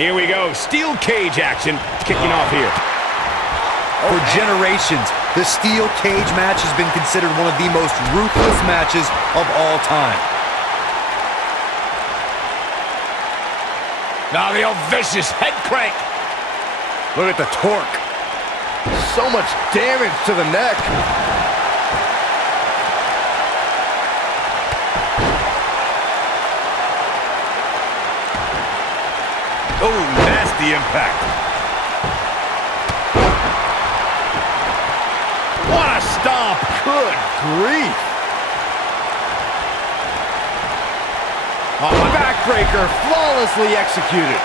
Here we go. Steel cage action kicking off here. For generations, the steel cage match has been considered one of the most ruthless matches of all time. Now the old vicious head crank. Look at the torque. So much damage to the neck. Oh, nasty impact. What a stomp. Good grief. Oh, Backbreaker flawlessly executed.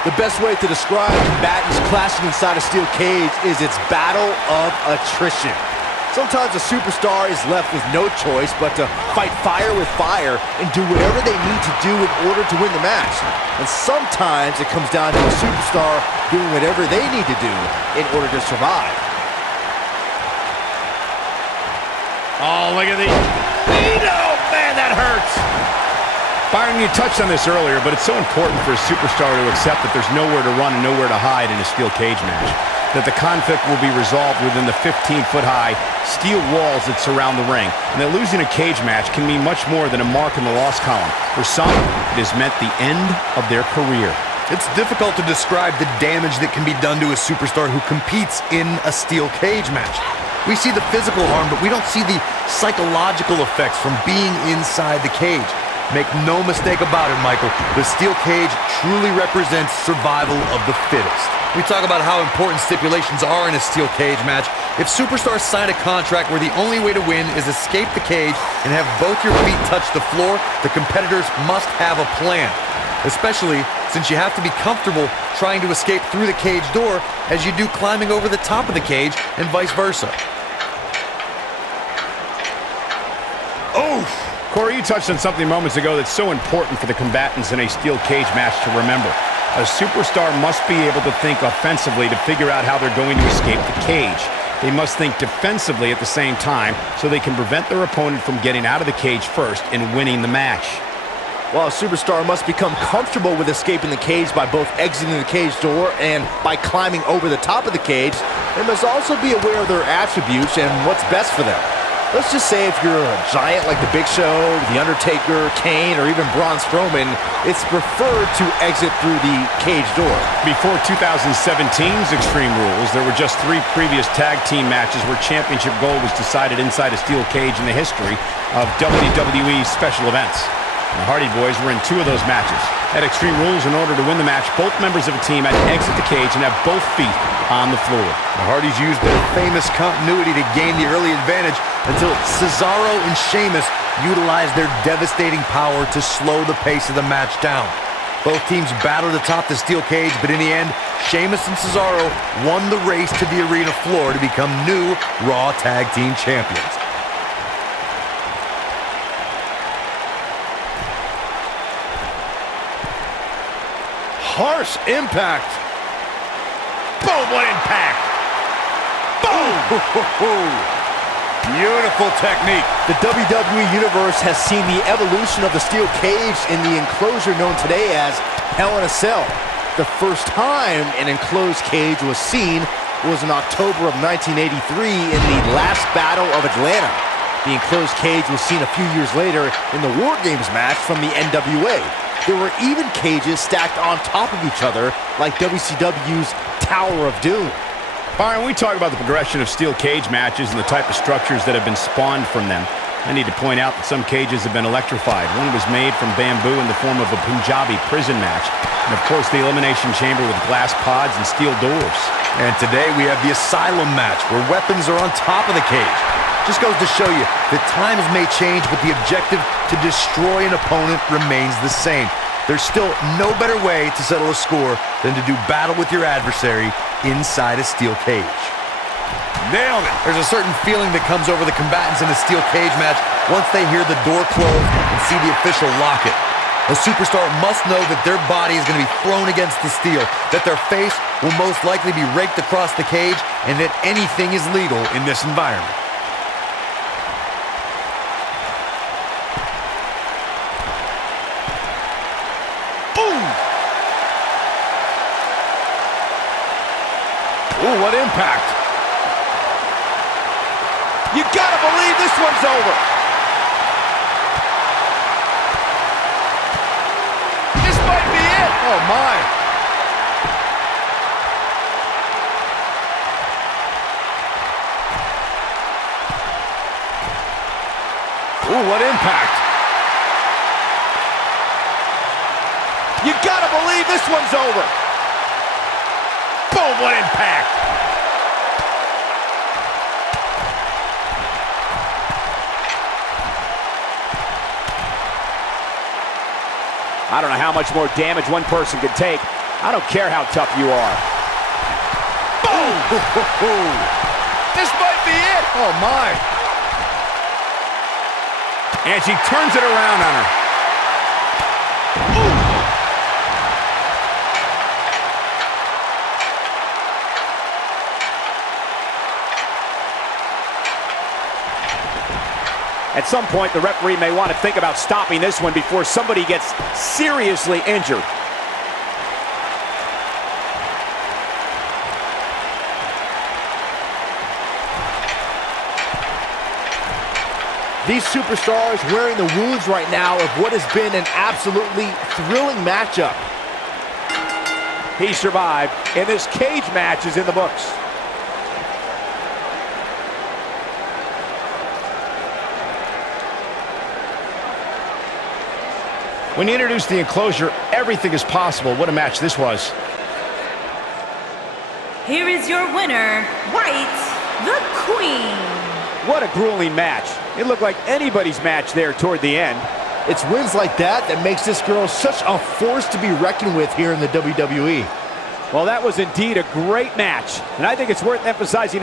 The best way to describe combatants clashing inside a steel cage is its battle of attrition. Sometimes a superstar is left with no choice but to fight fire with fire and do whatever they need to do in order to win the match. And sometimes it comes down to a superstar doing whatever they need to do in order to survive. Oh, look at the... Oh, man, that hurts. Byron, you touched on this earlier, but it's so important for a superstar to accept that there's nowhere to run and nowhere to hide in a steel cage match. That the conflict will be resolved within the 15-foot-high steel walls that surround the ring. And that losing a cage match can mean much more than a mark in the loss column. For some, it has meant the end of their career. It's difficult to describe the damage that can be done to a superstar who competes in a steel cage match. We see the physical harm, but we don't see the psychological effects from being inside the cage. Make no mistake about it, Michael, the steel cage truly represents survival of the fittest. We talk about how important stipulations are in a steel cage match. If superstars sign a contract where the only way to win is escape the cage and have both your feet touch the floor, the competitors must have a plan. Especially since you have to be comfortable trying to escape through the cage door as you do climbing over the top of the cage and vice versa. Oh! Corey, you touched on something moments ago that's so important for the combatants in a steel cage match to remember. A superstar must be able to think offensively to figure out how they're going to escape the cage. They must think defensively at the same time so they can prevent their opponent from getting out of the cage first and winning the match. While a superstar must become comfortable with escaping the cage by both exiting the cage door and by climbing over the top of the cage, they must also be aware of their attributes and what's best for them. Let's just say if you're a giant like The Big Show, The Undertaker, Kane, or even Braun Strowman, it's preferred to exit through the cage door. Before 2017's Extreme Rules, there were just 3 previous tag team matches where championship gold was decided inside a steel cage in the history of WWE special events. The Hardy Boys were in 2 of those matches. At Extreme Rules, in order to win the match, both members of a team had to exit the cage and have both feet on the floor. The Hardys used their famous continuity to gain the early advantage until Cesaro and Sheamus utilized their devastating power to slow the pace of the match down. Both teams battled atop the steel cage, but in the end, Sheamus and Cesaro won the race to the arena floor to become new Raw Tag Team Champions. Harsh impact. Boom, what impact! Boom! Beautiful technique. The WWE Universe has seen the evolution of the steel cage in the enclosure known today as Hell in a Cell. The first time an enclosed cage was seen was in October of 1983 in the last Battle of Atlanta. The enclosed cage was seen a few years later in the War Games match from the NWA. There were even cages stacked on top of each other, like WCW's Tower of Doom. Byron, we talk about the progression of steel cage matches and the type of structures that have been spawned from them. I need to point out that some cages have been electrified. One was made from bamboo in the form of a Punjabi prison match. And of course, the Elimination Chamber with glass pods and steel doors. And today we have the Asylum match, where weapons are on top of the cage. Just goes to show you that times may change, but the objective to destroy an opponent remains the same. There's still no better way to settle a score than to do battle with your adversary inside a steel cage. Nailed it! There's a certain feeling that comes over the combatants in a steel cage match once they hear the door close and see the official lock it. A superstar must know that their body is going to be thrown against the steel, that their face will most likely be raked across the cage, and that anything is legal in this environment. Boom! Ooh, what impact! You gotta believe this one's over. This might be it. Oh, my. Ooh, what impact! You gotta believe this one's over. Boom, what impact! I don't know how much more damage one person can take. I don't care how tough you are. Boom! This might be it. Oh, my. And she turns it around on her. Ooh. At some point, the referee may want to think about stopping this one before somebody gets seriously injured. These superstars wearing the wounds right now of what has been an absolutely thrilling matchup. He survived, and this cage match is in the books. When you introduce the enclosure, everything is possible. What a match this was. Here is your winner, White, the Queen. What a grueling match. It looked like anybody's match there toward the end. It's wins like that that makes this girl such a force to be reckoned with here in the WWE. Well, that was indeed a great match, and I think it's worth emphasizing